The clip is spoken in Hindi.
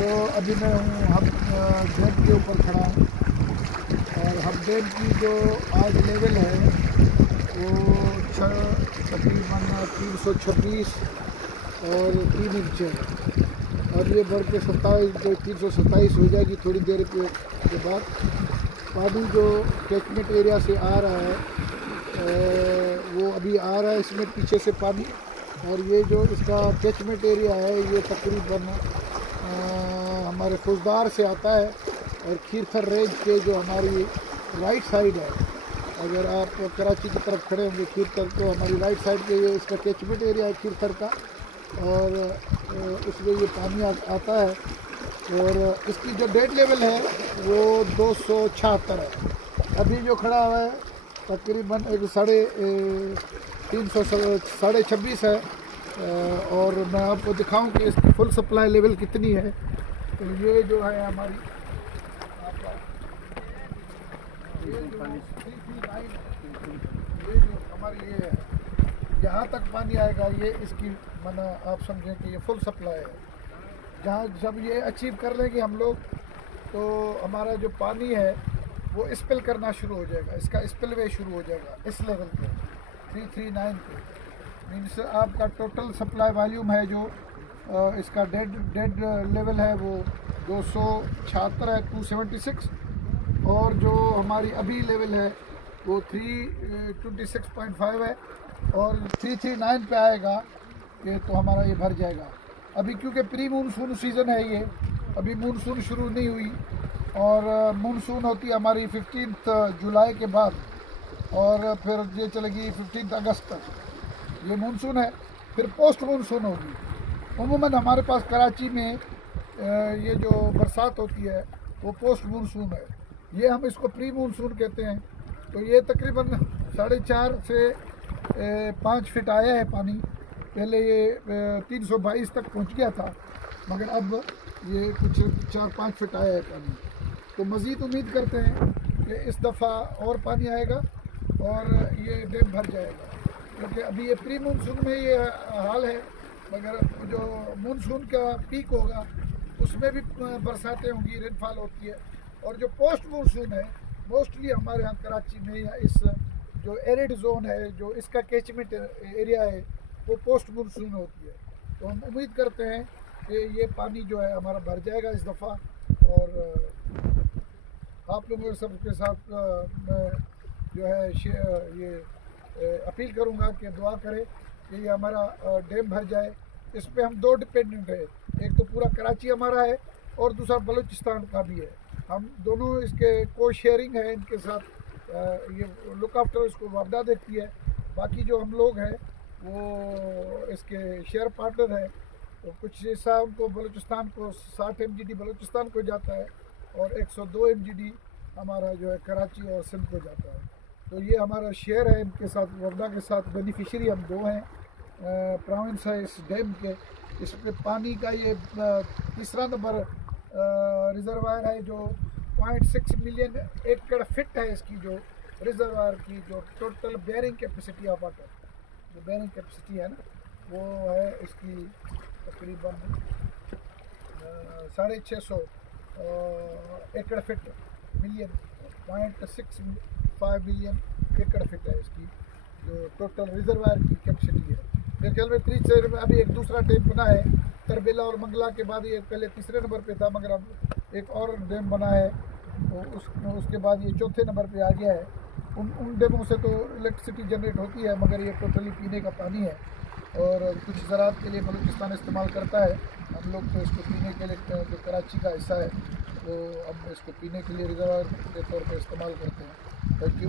तो अभी मैं हूँ हम डैम के ऊपर खड़ा हूँ और हम डैम की जो आज लेवल है वो तकरीबन 326 और 3 इंच है। और ये बढ़ के 327 हो जाएगी थोड़ी देर के बाद। पानी जो कैचमेंट एरिया से आ रहा है वो अभी आ रहा है इसमें पीछे से पानी। और ये जो इसका कैचमेंट एरिया है ये तकरीबन हमारे फौजदार से आता है और खीरथर रेंज के जो हमारी राइट साइड है, अगर आप कराची की तरफ खड़े होंगे खीरथर तो हमारी राइट साइड पे ये इसका कैचमेंट एरिया है खीरथर का, और उसमें ये पानी आता है। और इसकी जो डेड लेवल है वो 276 है। अभी जो खड़ा हुआ है तकरीबन एक 326 है। और मैं आपको दिखाऊं कि इसकी फुल सप्लाई लेवल कितनी है। तो ये जो है हमारी ये जो हमारी ये है यहाँ तक पानी आएगा, ये इसकी माना आप समझें कि ये फुल सप्लाई है। जहाँ जब ये अचीव कर लेंगे हम लोग तो हमारा जो पानी है वो स्पिल करना शुरू हो जाएगा, इसका स्पिल वे शुरू हो जाएगा इस लेवल पे 339 पे। मीन्स आपका टोटल सप्लाई वॉल्यूम है जो इसका डेड लेवल है वो 276 है, 276। और जो हमारी अभी लेवल है वो 326.5 है और 339 पे आएगा ये तो हमारा ये भर जाएगा। अभी क्योंकि प्री मानसून सीज़न है, ये अभी मानसून शुरू नहीं हुई और मानसून होती है हमारी 15 जुलाई के बाद और फिर ये चलेगी 15 अगस्त तक ये मानसून है। फिर पोस्ट मानसून होगी। उमूमन हमारे पास कराची में ये जो बरसात होती है वो पोस्ट मानसून है, ये हम इसको प्री मानसून कहते हैं। तो ये तकरीबन 4.5 से 5 फीट आया है पानी। पहले ये 322 तक पहुंच गया था मगर अब ये कुछ 4-5 फीट आया है पानी। तो मज़ीद उम्मीद करते हैं कि इस दफ़ा और पानी आएगा और ये डैम भर जाएगा, क्योंकि अभी ये प्री मानसून में ये हाल है। मगर जो मानसून का पीक होगा उसमें भी बरसातें होंगी, रेनफॉल होती है। और जो पोस्ट मानसून है मोस्टली हमारे यहाँ कराची में या इस जो एरिड जोन है जो इसका कैचमेंट एरिया है वो पोस्ट मानसून होती है। तो हम उम्मीद करते हैं कि ये पानी जो है हमारा भर जाएगा इस दफ़ा। और आप लोगों सबके साथ मैं जो है ये अपील करूँगा कि दुआ करें कि ये हमारा डैम भर जाए। इस पर हम दो डिपेंडेंट है, एक तो पूरा कराची हमारा है और दूसरा बलूचिस्तान का भी है। हम दोनों इसके को शेयरिंग है इनके साथ, ये लुक आफ्टर इसको वापदा देखती है। बाकी जो हम लोग हैं वो इसके शेयर पार्टनर है। तो कुछ हिस्सा उनको बलूचिस्तान को 60 MGD बलूचिस्तान को जाता है और 102 MGD हमारा जो है कराची और सिंध को जाता है। तो ये हमारा शेयर है इनके साथ, वापदा के साथ बेनिफिशरी हम दो हैं। प्रोविंस है इस डैम के, इस पे पानी का ये तीसरा नंबर रिजर्वायर है जो 0.6 मिलियन एकड़ फिट है। इसकी जो रिजर्वायर की जो total bearing capacity of water, जो बेयरिंग कैपेसिटी है ना वो है इसकी तकरीबन 650 एकड़ फिट मिलियन 0.65 मिलियन एकड़ फिट है इसकी जो टोटल रिजर्वायर की कैपेसिटी है। मेरे ख्याल में 3 में अभी एक दूसरा डैम बना है तरबेला और मंगला के बाद, ये पहले तीसरे नंबर पे था मगर अब एक और डैम बना है तो उसके बाद ये चौथे नंबर पे आ गया है। उन डैमों से तो इलेक्ट्रिसिटी जनरेट होती है मगर ये टोटली पीने का पानी है और कुछ ज़राअत के लिए बलूचिस्तान इस्तेमाल करता है। हम लोग तो इसको पीने के लिए जो कराची का हिस्सा है वो हम इसको पीने के लिए रिजर्वायर के तौर पर इस्तेमाल करते हैं। Thank you.